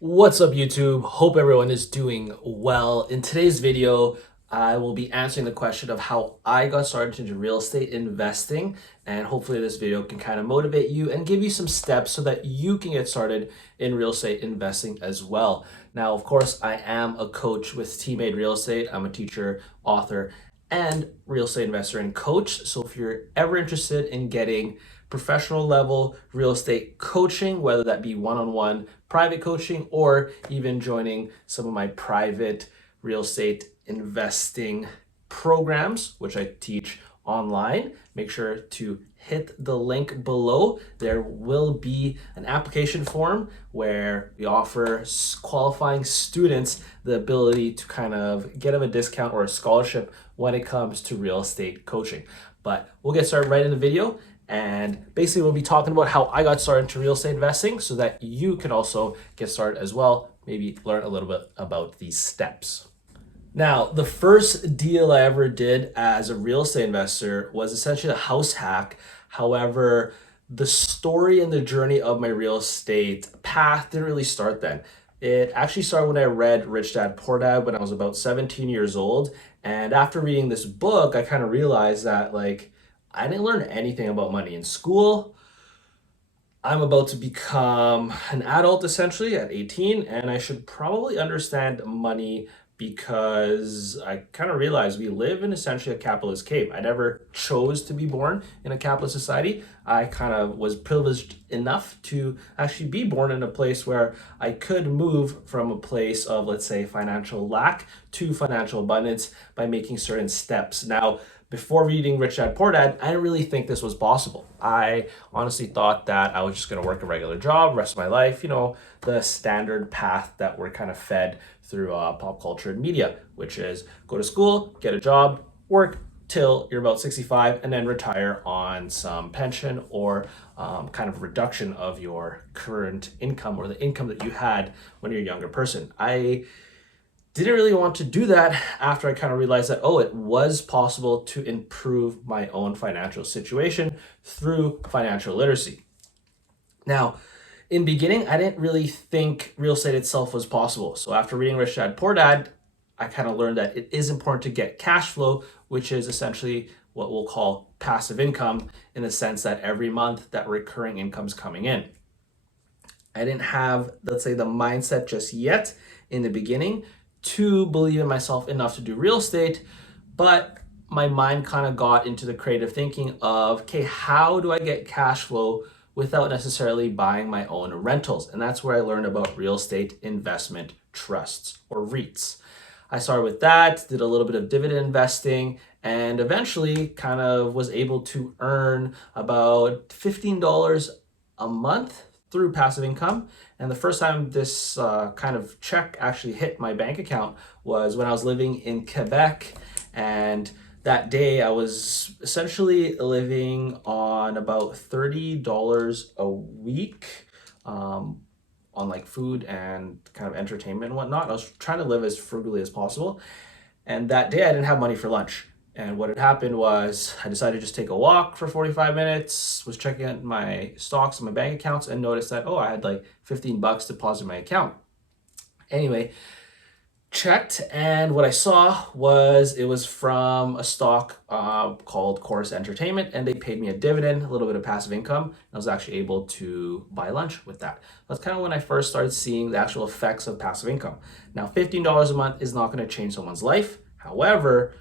What's up, YouTube? Hope everyone is doing well. In today's video, I will be answering the question of how I got started into real estate investing, and hopefully this video can kind of motivate you and give you some steps so that you can get started in real estate investing as well. Now, of course, I am a coach with Teammate Real Estate. I'm a teacher, author, and real estate investor and coach. So if you're ever interested in getting professional level real estate coaching, whether that be one-on-one private coaching or even joining some of my private real estate investing programs, which I teach online, make sure to hit the link below. There will be an application form where we offer qualifying students the ability to kind of get a discount or a scholarship when it comes to real estate coaching. But we'll get started right in the video. And basically, we'll be talking about how I got started into real estate investing so that you can also get started as well, maybe learn a little bit about these steps. Now, the first deal I ever did as a real estate investor was essentially a house hack. However, the story and the journey of my real estate path didn't really start then. It actually started when I read Rich Dad Poor Dad when I was about 17 years old. And after reading this book, I kind of realized that I didn't learn anything about money in school. I'm about to become an adult essentially at 18, and I should probably understand money because I kind of realized we live in essentially a capitalist cave. I never chose to be born in a capitalist society. I kind of was privileged enough to actually be born in a place where I could move from a place of, let's say, financial lack to financial abundance by making certain steps. Now, before reading Rich Dad Poor Dad, I didn't really think this was possible. I honestly thought that I was just going to work a regular job, rest of my life, the standard path that we're kind of fed through pop culture and media, which is go to school, get a job, work till you're about 65, and then retire on some pension or kind of reduction of your current income or the income that you had when you're a younger person. I didn't really want to do that after I kind of realized that, it was possible to improve my own financial situation through financial literacy. Now, in beginning, I didn't really think real estate itself was possible. So after reading Rich Dad Poor Dad, I kind of learned that it is important to get cash flow, which is essentially what we'll call passive income, in the sense that every month that recurring income's coming in. I didn't have, let's say, the mindset just yet in the beginning to believe in myself enough to do real estate, but my mind kind of got into the creative thinking of, okay, how do I get cash flow without necessarily buying my own rentals? And that's where I learned about real estate investment trusts, or REITs. I started with that, did a little bit of dividend investing, and eventually kind of was able to earn about $15 a month through passive income. And the first time this kind of check actually hit my bank account was when I was living in Quebec. And that day I was essentially living on about $30 a week on food and kind of entertainment and whatnot. I was trying to live as frugally as possible. And that day I didn't have money for lunch. And what had happened was I decided to just take a walk for 45 minutes, was checking out my stocks and my bank accounts, and noticed that, I had $15 deposited in my account. Anyway, checked, and what I saw was it was from a stock called Chorus Entertainment, and they paid me a dividend, a little bit of passive income. I was actually able to buy lunch with that. That's kind of when I first started seeing the actual effects of passive income. Now, $15 a month is not going to change someone's life. However,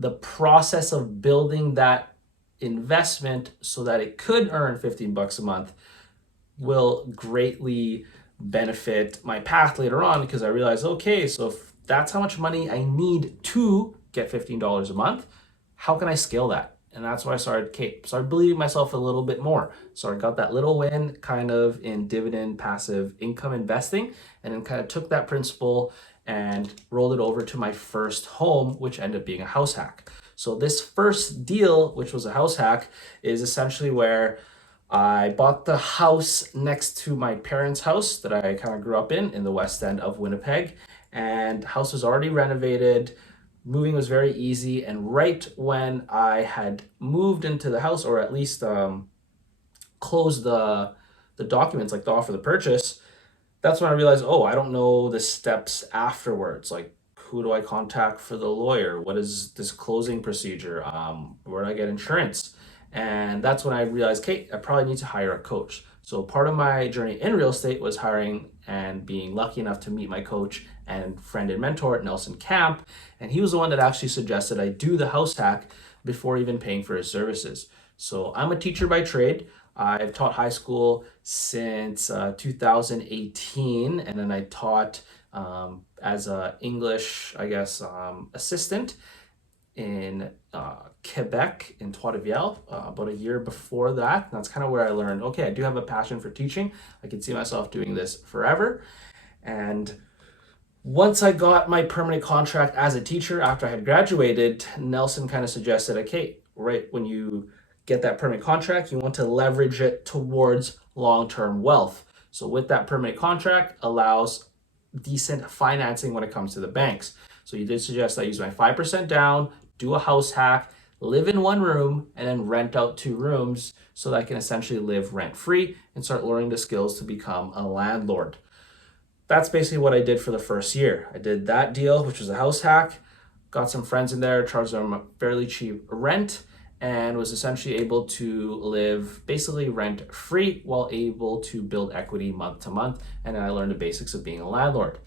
the process of building that investment so that it could earn $15 a month will greatly benefit my path later on, because I realized, okay, so if that's how much money I need to get $15 a month, how can I scale that? And that's when I started believing myself a little bit more. So I got that little win kind of in dividend passive income investing, and then kind of took that principle and rolled it over to my first home, which ended up being a house hack. So this first deal, which was a house hack, is essentially where I bought the house next to my parents' house that I kind of grew up in the west end of Winnipeg. And the house was already renovated. Moving was very easy. And right when I had moved into the house, or at least closed the documents, like the offer, the purchase, That's when I realized, oh, I don't know the steps afterwards. Like, who do I contact for the lawyer? What is this closing procedure? Where do I get insurance? And that's when I realized, okay, I probably need to hire a coach. So part of my journey in real estate was hiring and being lucky enough to meet my coach and friend and mentor, Nelson Camp. And he was the one that actually suggested I do the house hack before even paying for his services. So I'm a teacher by trade. I've taught high school since 2018, and then I taught as a English, I guess, assistant in Quebec in Trois-Rivières about a year before that. And that's kind of where I learned, okay, I do have a passion for teaching. I can see myself doing this forever. And once I got my permanent contract as a teacher after I had graduated, Nelson kind of suggested, okay, right when you get that permanent contract, you want to leverage it towards long-term wealth. So with that permanent contract allows decent financing when it comes to the banks. So you did suggest I use my 5% down, do a house hack, live in one room, and then rent out 2 rooms so that I can essentially live rent-free and start learning the skills to become a landlord. That's basically what I did for the first year. I did that deal, which was a house hack, got some friends in there, charged them a fairly cheap rent, and was essentially able to live basically rent free while able to build equity month to month. And then I learned the basics of being a landlord.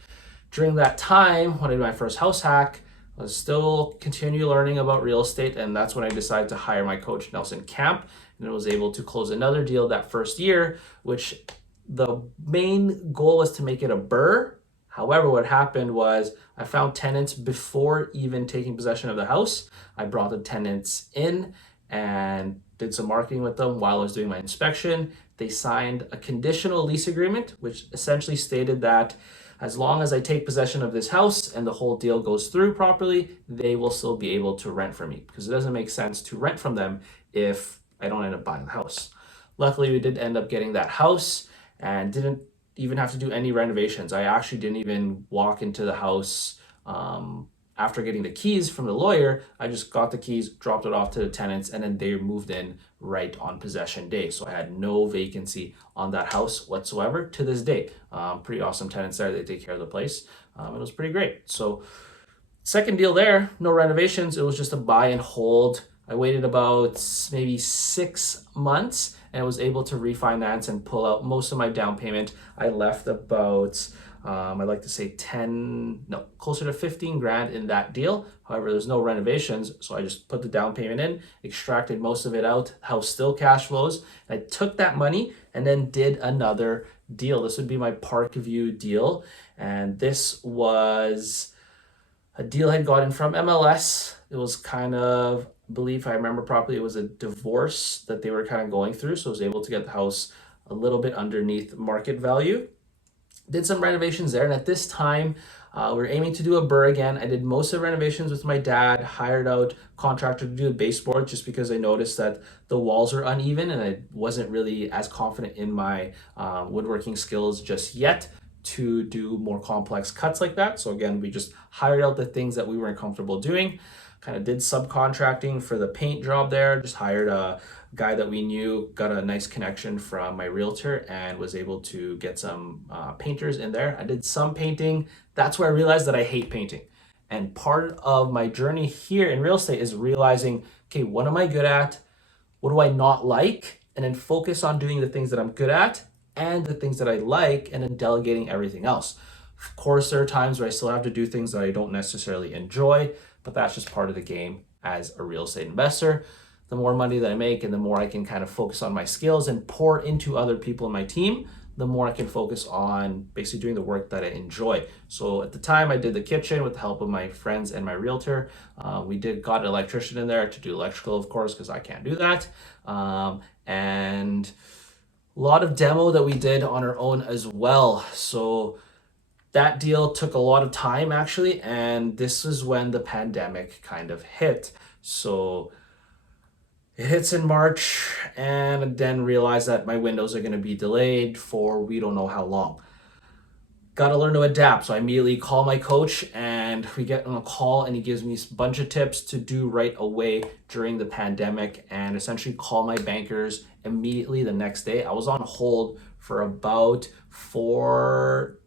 During that time, when I did my first house hack, I was still continue learning about real estate, and that's when I decided to hire my coach, Nelson Camp, and I was able to close another deal that first year, which the main goal was to make it a BRRRR. However, what happened was I found tenants before even taking possession of the house. I brought the tenants in and did some marketing with them while I was doing my inspection. They signed a conditional lease agreement, which essentially stated that as long as I take possession of this house and the whole deal goes through properly, they will still be able to rent from me, because it doesn't make sense to rent from them if I don't end up buying the house. Luckily, we did end up getting that house and didn't even have to do any renovations. I actually didn't even walk into the house after getting the keys from the lawyer. I just got the keys, dropped it off to the tenants, and then they moved in right on possession day. So I had no vacancy on that house whatsoever to this day. Pretty awesome tenants there. They take care of the place. It was pretty great. So second deal there, no renovations. It was just a buy and hold. I waited about maybe 6 months and was able to refinance and pull out most of my down payment. I left about, I'd like to say closer to 15 grand in that deal. However, there's no renovations, so I just put the down payment in, extracted most of it out. House still cash flows. I took that money and then did another deal. This would be my Parkview deal, and this was a deal I had gotten from MLS. It was kind of, I believe if I remember properly, it was a divorce that they were kind of going through. So I was able to get the house a little bit underneath market value. Did some renovations there. And at this time, we were aiming to do a BRRRR again. I did most of the renovations with my dad, hired out contractor to do the baseboard just because I noticed that the walls are uneven and I wasn't really as confident in my woodworking skills just yet to do more complex cuts like that. So again, we just hired out the things that we weren't comfortable doing. Kind of did subcontracting for the paint job there, just hired a guy that we knew, got a nice connection from my realtor, and was able to get some painters in there. I did some painting. That's where I realized that I hate painting. And part of my journey here in real estate is realizing, okay, what am I good at? What do I not like? And then focus on doing the things that I'm good at and the things that I like, and then delegating everything else. Of course, there are times where I still have to do things that I don't necessarily enjoy, but that's just part of the game as a real estate investor. The more money that I make and the more I can kind of focus on my skills and pour into other people in my team, the more I can focus on basically doing the work that I enjoy. So at the time I did the kitchen with the help of my friends and my realtor. We got an electrician in there to do electrical, of course, because I can't do that. And a lot of demo that we did on our own as well. So that deal took a lot of time actually, and this is when the pandemic kind of hit. So it hits in March, and then realize that my windows are going to be delayed for we don't know how long. Got to learn to adapt. So I immediately call my coach and we get on a call and he gives me a bunch of tips to do right away during the pandemic, and essentially call my bankers immediately the next day. I was on hold for about 4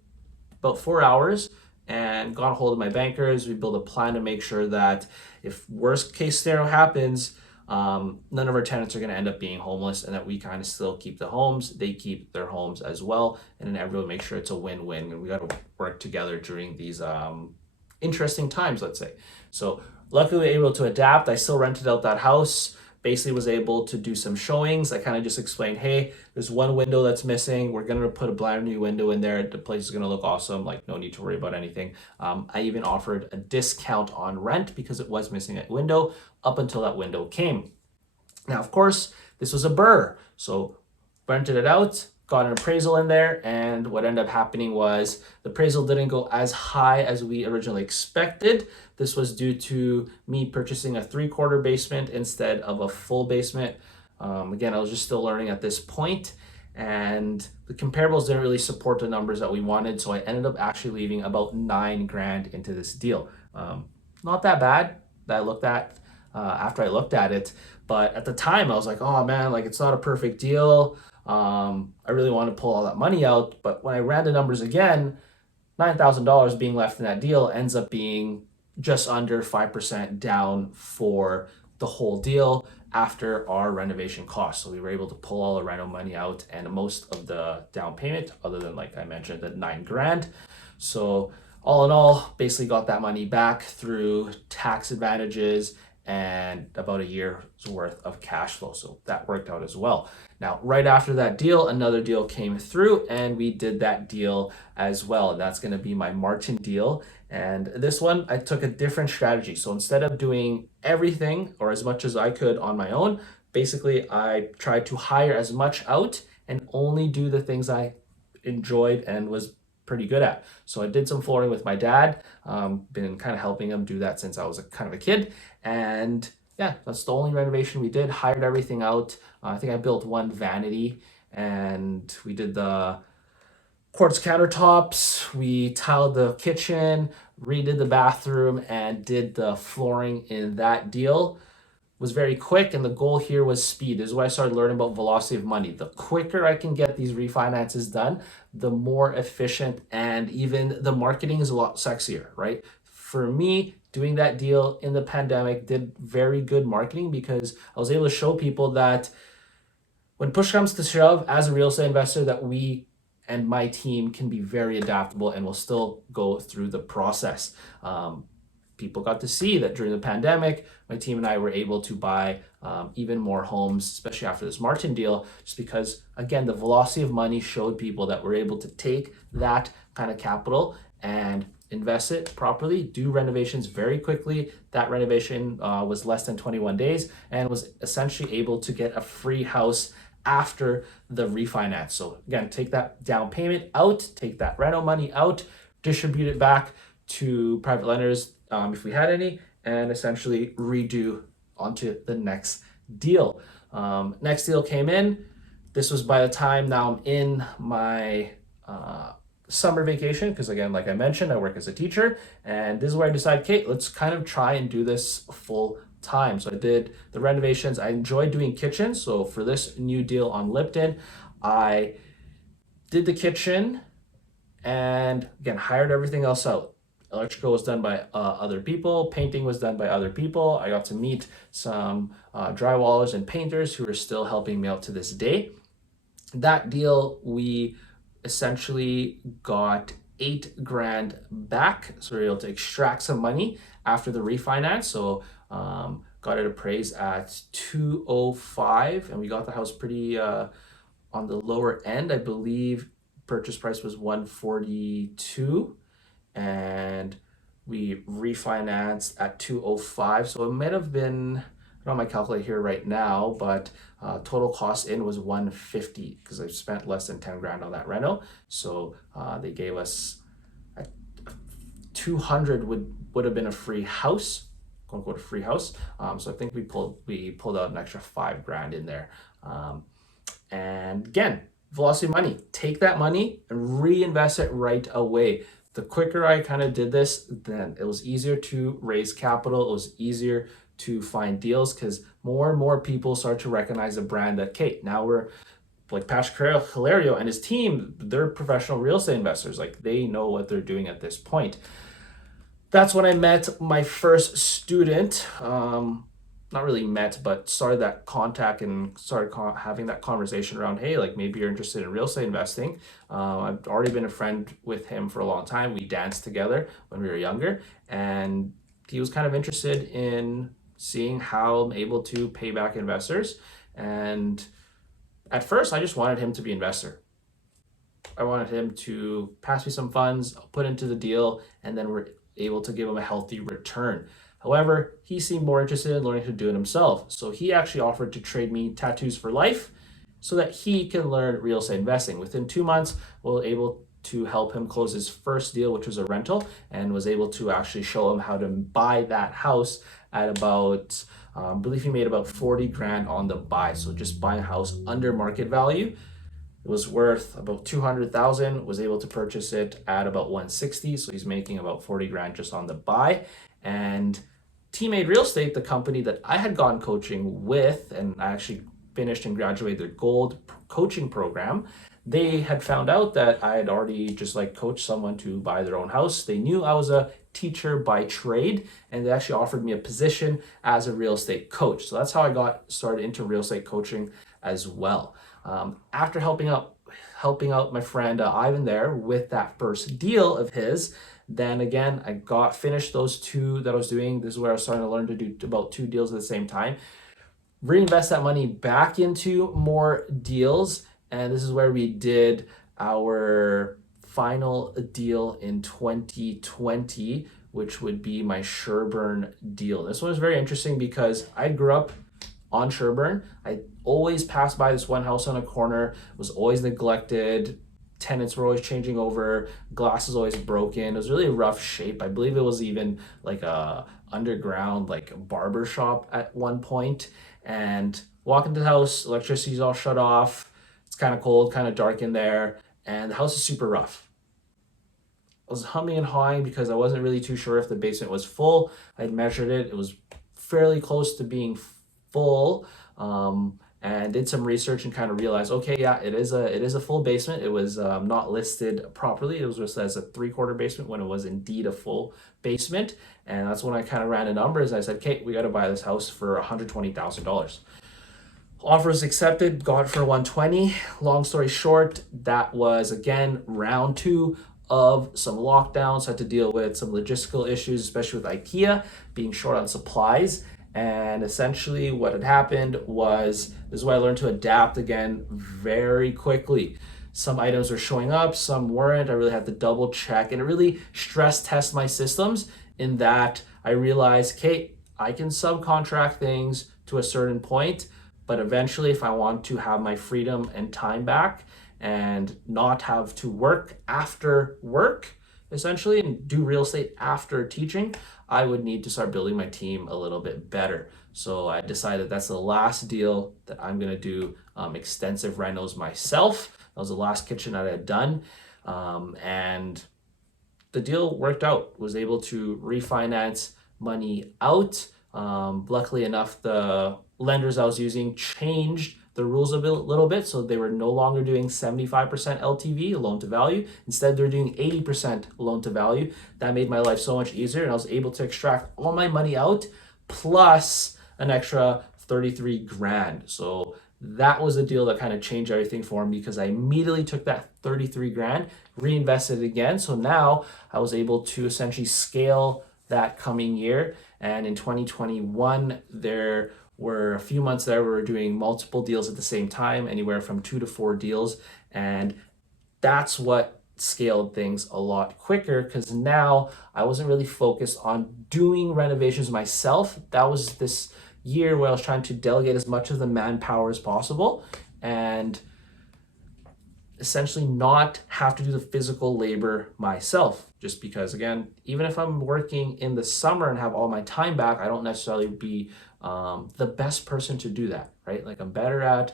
hours and got a hold of my bankers. We built a plan to make sure that if worst case scenario happens, none of our tenants are going to end up being homeless, and that we kind of still keep the homes, they keep their homes as well, and then everyone make sure it's a win-win. And we got to work together during these interesting times, let's say. So luckily we were able to adapt. I still rented out that house, basically was able to do some showings. I kind of just explained, hey, there's one window that's missing. We're going to put a brand new window in there. The place is going to look awesome. Like, no need to worry about anything. I even offered a discount on rent because it was missing a window up until that window came. Now, of course, this was a burr. So rented it out, got an appraisal in there, and what ended up happening was the appraisal didn't go as high as we originally expected. This was due to me purchasing a 3/4 basement instead of a full basement. Again, I was just still learning at this point, and the comparables didn't really support the numbers that we wanted, so I ended up actually leaving about $9,000 into this deal. Not that bad that I looked at after I looked at it, but at the time I was like, oh man, like it's not a perfect deal. I really want to pull all that money out, but when I ran the numbers again, $9,000 being left in that deal ends up being just under 5% down for the whole deal after our renovation costs. So we were able to pull all the rental money out and most of the down payment, other than, like I mentioned, the $9,000. So all in all, basically got that money back through tax advantages and about a year's worth of cash flow. So that worked out as well. Now, right after that deal, another deal came through and we did that deal as well. And that's going to be my Martin deal. And this one, I took a different strategy. So instead of doing everything or as much as I could on my own, basically I tried to hire as much out and only do the things I enjoyed and was pretty good at. So I did some flooring with my dad, been kind of helping him do that since I was kind of a kid. And yeah, that's the only renovation we did, hired everything out. I think I built one vanity and we did the quartz countertops, we tiled the kitchen, redid the bathroom, and did the flooring in that deal. Was very quick, and the goal here was speed. This is why I started learning about velocity of money. The quicker I can get these refinances done, the more efficient, and even the marketing is a lot sexier, right? For me, doing that deal in the pandemic did very good marketing because I was able to show people that when push comes to shove, as a real estate investor, that we and my team can be very adaptable and will still go through the process. People got to see that during the pandemic, my team and I were able to buy even more homes, especially after this Martin deal, just because, again, the velocity of money showed people that we're able to take that kind of capital and invest it properly, do renovations very quickly. That renovation was less than 21 days and was essentially able to get a free house after the refinance. So again, take that down payment out, take that rental money out, distribute it back to private lenders if we had any, and essentially redo onto the next deal. Next deal came in. This was by the time now I'm in my summer vacation, because again, like I mentioned, I work as a teacher, and this is where I decided, okay, let's kind of try and do this full time. So I did the renovations. I enjoyed doing kitchens. So for this new deal on Lipton, I did the kitchen and again, hired everything else out. Electrical was done by other people. Painting was done by other people. I got to meet some drywallers and painters who are still helping me out to this day. That deal, we essentially got $8,000 back. So we were able to extract some money after the refinance. So got it appraised at 205, and we got the house pretty on the lower end. I believe purchase price was 142, and we refinanced at 205. So it might have been, I don't have my calculator here right now, but total cost in was 150 because I spent less than 10 grand on that reno. So they gave us 200 would have been a free house, quote unquote, a free house. So I think we pulled out an extra 5 grand in there. And again, velocity money, take that money and reinvest it right away. The quicker I kind of did this, then it was easier to raise capital. It was easier to find deals because more and more people start to recognize the brand that, okay, now we're like Patrick Hilario and his team, they're professional real estate investors. Like they know what they're doing at this point. That's when I met my first student. Not really met, but started that contact and started having that conversation around, hey, like maybe you're interested in real estate investing. I've already been a friend with him for a long time. We danced together when we were younger, and he was kind of interested in seeing how I'm able to pay back investors. And at first, I just wanted him to be an investor. I wanted him to pass me some funds, put into the deal, and then we're able to give him a healthy return. However, he seemed more interested in learning to do it himself. So he actually offered to trade me tattoos for life so that he can learn real estate investing. Within 2 months, we were able to help him close his first deal, which was a rental, and was able to actually show him how to buy that house at about, I believe he made about 40 grand on the buy. So just buying a house under market value. It was worth about 200,000, was able to purchase it at about 160. So he's making about 40 grand just on the buy. And Teammate Real Estate, the company that I had gone coaching with, and I actually finished and graduated their gold coaching program, they had found out that I had already just like coached someone to buy their own house. They knew I was a teacher by trade, and they actually offered me a position as a real estate coach. So that's how I got started into real estate coaching as well. After helping out my friend Ivan there with that first deal of his, then again I got finished those two that I was doing. This is where I was starting to learn to do about two deals at the same time, reinvest that money back into more deals, and this is where we did our final deal in 2020, which would be my Sherburne deal. This one was very interesting because I grew up on Sherburne. I always passed by this one house on a corner, was always neglected. Tenants were always changing over, glass was always broken. It was really rough shape. I believe it was even like a underground like barber shop at one point. And walk into the house, electricity's all shut off. It's kind of cold, kind of dark in there, and the house is super rough. I was humming and hawing because I wasn't really too sure if the basement was full. I'd measured it. It was fairly close to being full, and did some research and kind of realized, okay, yeah, it is a full basement. It was not listed properly. It was listed as a 3/4 basement when it was indeed a full basement. And that's when I kind of ran the numbers. I said, Kate, we got to buy this house for $120,000. Offer was accepted, got it for 120. Long story short, that was again round two of some lockdowns. Had to deal with some logistical issues, especially with IKEA being short on supplies. And essentially what had happened was, this is why I learned to adapt again very quickly. Some items were showing up, some weren't. I really had to double check, and it really stress test my systems in that I realized, Kate, I can subcontract things to a certain point, but eventually if I want to have my freedom and time back and not have to work after work, essentially, and do real estate after teaching, I would need to start building my team a little bit better. So I decided that's the last deal that I'm gonna do extensive renos myself. That was the last kitchen that I had done. And the deal worked out. Was able to refinance money out. Luckily enough, the lenders I was using changed the rules a little bit, so they were no longer doing 75% LTV, loan to value. Instead, they're doing 80% loan to value. That made my life so much easier, and I was able to extract all my money out plus an extra 33 grand. So that was a deal that kind of changed everything for me, because I immediately took that 33 grand, reinvested it again. So now I was able to essentially scale that coming year. And in 2021, there were a few months there we were doing multiple deals at the same time, anywhere from 2 to 4 deals. And that's what scaled things a lot quicker, because now I wasn't really focused on doing renovations myself. That was this year where I was trying to delegate as much of the manpower as possible and essentially not have to do the physical labor myself. Just because, again, even if I'm working in the summer and have all my time back, I don't necessarily be the best person to do that, right? Like I'm better at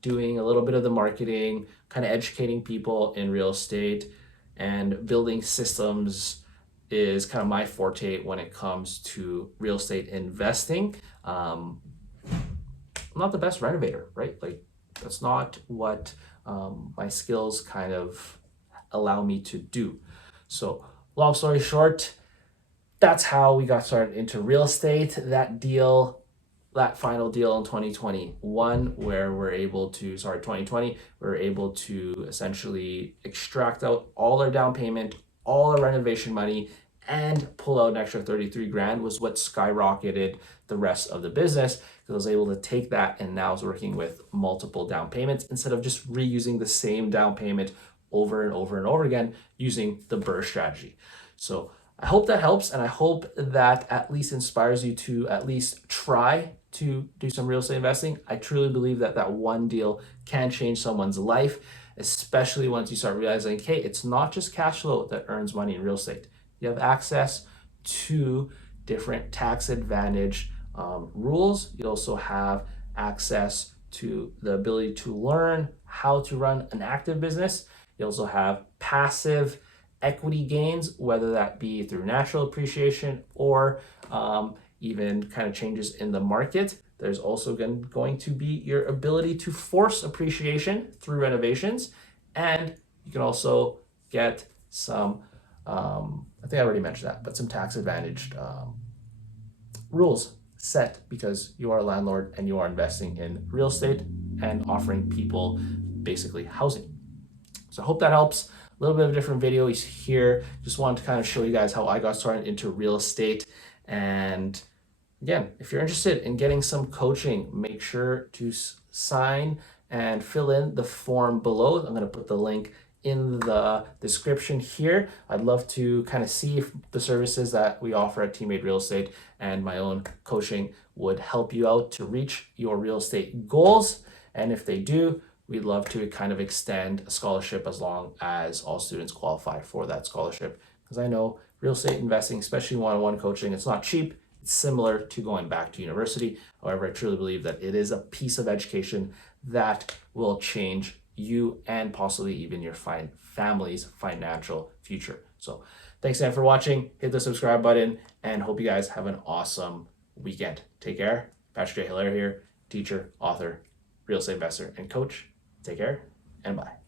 doing a little bit of the marketing, kind of educating people in real estate, and building systems is kind of my forte when it comes to real estate investing. I'm not the best renovator, right? Like That's not what my skills kind of allow me to do. So long story short, that's how we got started into real estate. That final deal in 2021, where 2020, we're able to essentially extract out all our down payment, all our renovation money, and pull out an extra 33 grand was what skyrocketed the rest of the business, because I was able to take that and now I was working with multiple down payments instead of just reusing the same down payment over and over and over again using the BRRRR strategy. So I hope that helps, and I hope that at least inspires you to at least try to do some real estate investing. I truly believe that that one deal can change someone's life, especially once you start realizing, okay, it's not just cash flow that earns money in real estate. You have access to different tax advantage rules. You also have access to the ability to learn how to run an active business. You also have passive equity gains, whether that be through natural appreciation or even kind of changes in the market. There's also going to be your ability to force appreciation through renovations. And you can also get some, I think I already mentioned that, but some tax advantaged rules set because you are a landlord and you are investing in real estate and offering people basically housing. So I hope that helps. A little bit of a different video here. Just wanted to kind of show you guys how I got started into real estate. And again, if you're interested in getting some coaching, make sure to sign and fill in the form below. I'm going to put the link in the description here. I'd love to kind of see if the services that we offer at Teammate Real Estate and my own coaching would help you out to reach your real estate goals. And if they do, we'd love to kind of extend a scholarship as long as all students qualify for that scholarship. Because I know real estate investing, especially one-on-one coaching, it's not cheap. It's similar to going back to university. However, I truly believe that it is a piece of education that will change you and possibly even your family's financial future. So thanks again for watching. Hit the subscribe button and hope you guys have an awesome weekend. Take care. Patrick J. Hilaire here, teacher, author, real estate investor, and coach. Take care and bye.